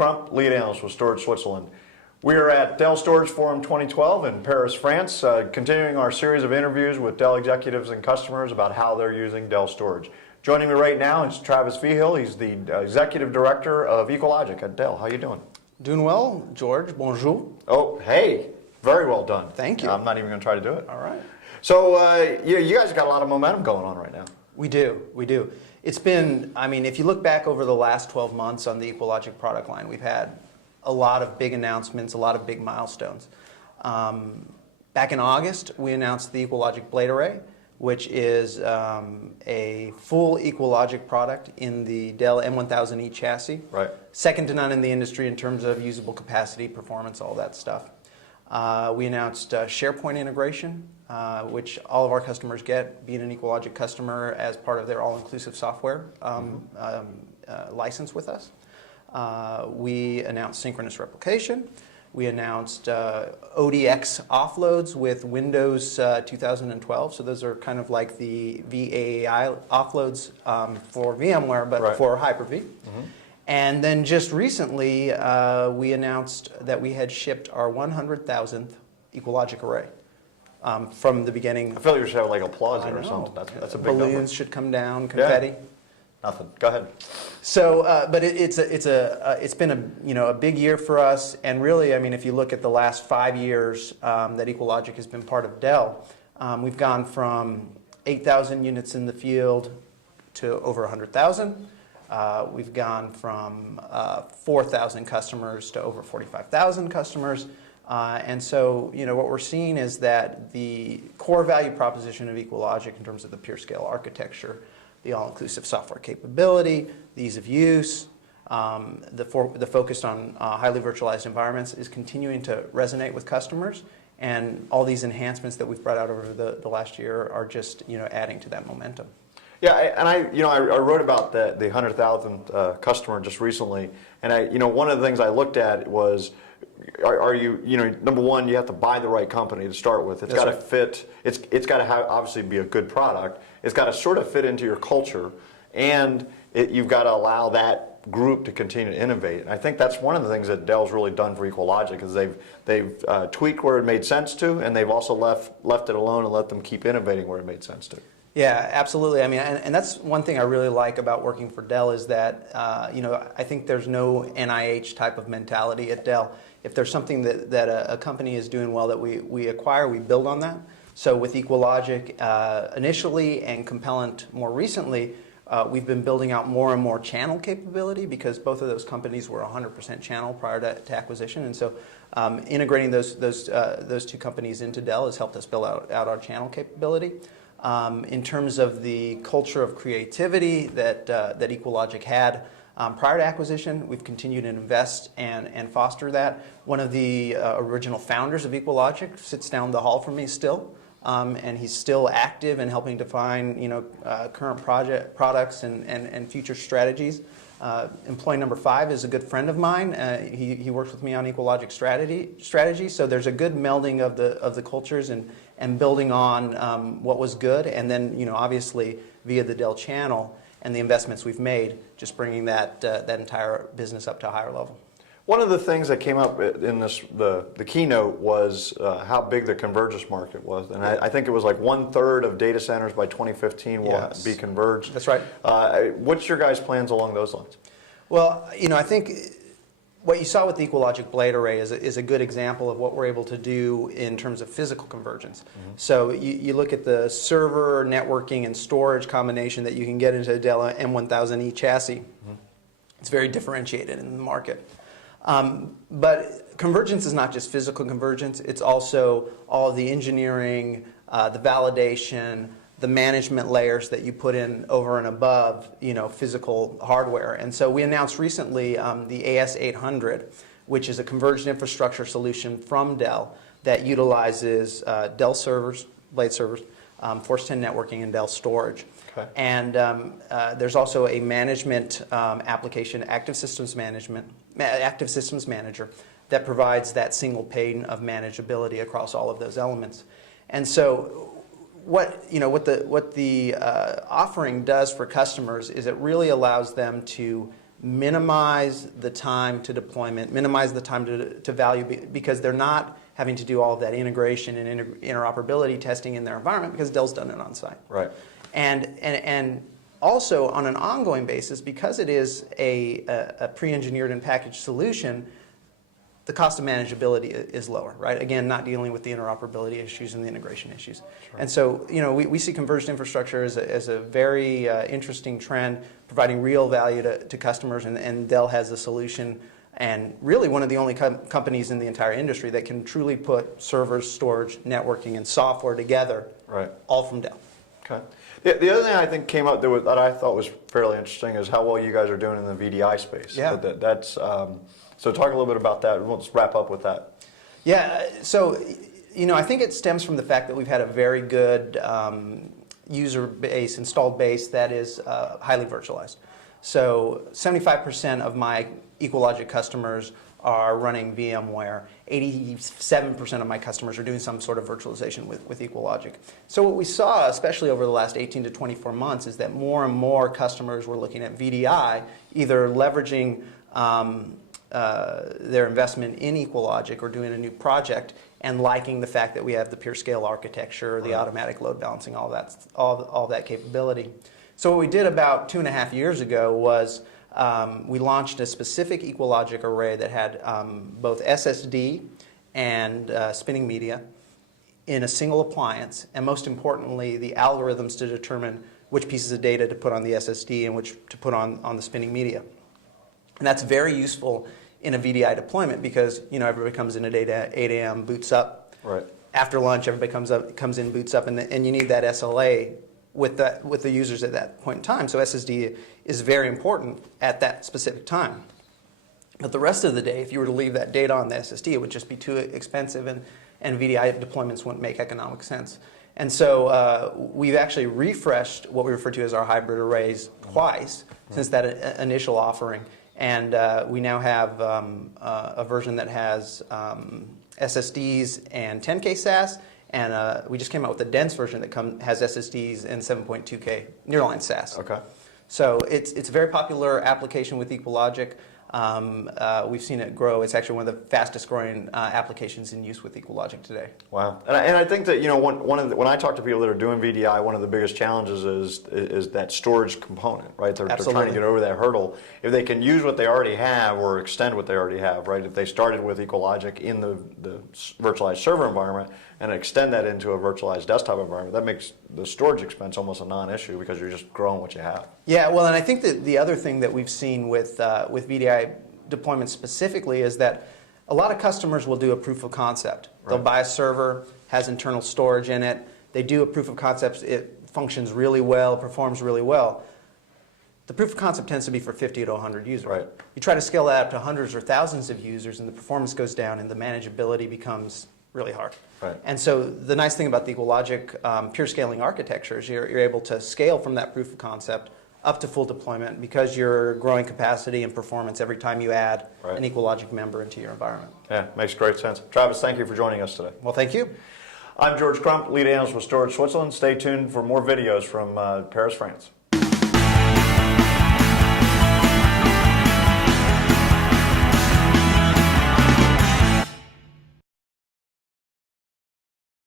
Crump, lead analyst with Storage Switzerland. We are at Dell Storage Forum 2012 in Paris, France, continuing our series of interviews with Dell executives and customers about how they're using Dell storage. Joining me right now is Travis Vigil. He's the executive director of EqualLogic at Dell. How you doing? Doing well, George. Bonjour. Oh, hey, very well done. Thank you. I'm not even going to try to do it. All right. So you guys got a lot of momentum going on right now. We do. It's been, I mean, if you look back over the last 12 months on the EqualLogic product line, we've had a lot of big announcements, a lot of big milestones. Back in August, we announced the EqualLogic Blade Array, which is a full EqualLogic product in the Dell M1000E chassis. Right. Second to none in the industry in terms of usable capacity, performance, all that stuff. We announced SharePoint integration, which all of our customers get, being an EqualLogic customer, as part of their all-inclusive software license with us. We announced synchronous replication. We announced ODX offloads with Windows 2012. So those are kind of like the VAAI offloads for VMware, but for Hyper-V. And then just recently, we announced that we had shipped our 100,000th EqualLogic array from the beginning. I feel like you should have like applause or something. That's a big number. Balloons should come down, confetti. Yeah. Nothing. Go ahead. So, but it's been a big year for us, and really, I mean, if you look at the last 5 years that EqualLogic has been part of Dell, we've gone from 8,000 units in the field to over 100,000. We've gone from 4,000 customers to over 45,000 customers. And so, what we're seeing is that the core value proposition of EqualLogic in terms of the pure scale architecture, the all-inclusive software capability, the ease of use, the focus on highly virtualized environments is continuing to resonate with customers. And all these enhancements that we've brought out over the last year are just adding to that momentum. Yeah, and I wrote about the 100,000th customer just recently, and one of the things I looked at was, are you number one, you have to buy the right company to start with. It's got to fit. It's got to obviously be a good product. It's got to sort of fit into your culture, and you've got to allow that group to continue to innovate. And I think that's one of the things that Dell's really done for EqualLogic is they've tweaked where it made sense to, and they've also left it alone and let them keep innovating where it made sense to. Yeah, absolutely. I mean, and that's one thing I really like about working for Dell is that, I think there's no NIH type of mentality at Dell. If there's something that a company is doing well that we acquire, we build on that. So with EqualLogic initially and Compellent more recently, we've been building out more and more channel capability because both of those companies were 100% channel prior to acquisition. And so integrating those two companies into Dell has helped us build out our channel capability. In terms of the culture of creativity that EqualLogic had prior to acquisition, we've continued to invest and foster that. One of the original founders of EqualLogic sits down the hall from me still, and he's still active in helping define current products and future strategies. Employee number 5 is a good friend of mine. He works with me on EqualLogic strategy. So there's a good melding of the cultures and building on what was good, and then obviously via the Dell channel and the investments we've made, just bringing that entire business up to a higher level. One of the things that came up in the keynote was how big the convergence market was, and I think it was like 1/3 of data centers by 2015 will be converged. That's right. What's your guys' plans along those lines? Well, I think what you saw with the EqualLogic Blade Array is a good example of what we're able to do in terms of physical convergence. So you look at the server, networking, and storage combination that you can get into a Dell M1000E chassis. It's very differentiated in the market. But convergence is not just physical convergence. It's also all of the engineering, the validation, the management layers that you put in over and above, physical hardware. And so we announced recently the AS800, which is a converged infrastructure solution from Dell that utilizes Dell servers, Blade servers, Force 10 networking, and Dell storage. Okay. And there's also a management application, Active Systems Manager, that provides that single pane of manageability across all of those elements. And so what the offering does for customers is it really allows them to minimize the time to deployment, minimize the time to value, because they're not having to do all of that integration and interoperability testing in their environment because Dell's done it on site. Right. And also on an ongoing basis, because it is a pre-engineered and packaged solution, the cost of manageability is lower, right? Again, not dealing with the interoperability issues and the integration issues. Sure. And so, we see converged infrastructure as a very interesting trend, providing real value to customers, and Dell has a solution, and really one of the only companies in the entire industry that can truly put servers, storage, networking, and software together, right, all from Dell. Okay. The other thing I think came up that I thought was fairly interesting is how well you guys are doing in the VDI space. Yeah. That's so talk a little bit about that. Let's wrap up with that. Yeah. So, I think it stems from the fact that we've had a very good user base, installed base that is highly virtualized. So 75% of my EqualLogic customers are running VMware. 87% of my customers are doing some sort of virtualization with EqualLogic. So what we saw, especially over the last 18 to 24 months, is that more and more customers were looking at VDI, either leveraging their investment in EqualLogic or doing a new project and liking the fact that we have the pure scale architecture, the automatic load balancing, all that capability. So what we did about 2.5 years ago was we launched a specific EqualLogic array that had both SSD and spinning media in a single appliance, and most importantly, the algorithms to determine which pieces of data to put on the SSD and which to put on the spinning media. And that's very useful in a VDI deployment because everybody comes in at 8 a.m., boots up. Right. After lunch, everybody comes in, boots up, and you need that SLA with the users at that point in time. So SSD is very important at that specific time. But the rest of the day, if you were to leave that data on the SSD, it would just be too expensive, and VDI deployments wouldn't make economic sense. And so we've actually refreshed what we refer to as our hybrid arrays twice since that initial offering. And we now have a version that has SSDs and 10K SAS, and we just came out with a dense version that has SSDs and 7.2K nearline SAS. Okay. So it's a very popular application with EqualLogic. We've seen it grow. It's actually one of the fastest growing applications in use with EqualLogic today. Wow. And I think that when I talk to people that are doing VDI, one of the biggest challenges is that storage component, right? They're trying to get over that hurdle. If they can use what they already have or extend what they already have, right? If they started with EqualLogic in the virtualized server environment and extend that into a virtualized desktop environment, that makes the storage expense almost a non-issue because you're just growing what you have. Yeah, well, and I think that the other thing that we've seen with VDI deployment specifically is that a lot of customers will do a proof of concept. Right. They'll buy a server, has internal storage in it. They do a proof of concept. It functions really well, performs really well. The proof of concept tends to be for 50 to 100 users. Right. You try to scale that up to hundreds or thousands of users, and the performance goes down, and the manageability becomes really hard. Right. And so the nice thing about the EqualLogic pure scaling architecture is you're able to scale from that proof of concept up to full deployment because you're growing capacity and performance every time you add an EqualLogic member into your environment. Yeah, makes great sense. Travis, thank you for joining us today. Well, thank you. I'm George Crump, lead analyst with Storage Switzerland. Stay tuned for more videos from Paris, France.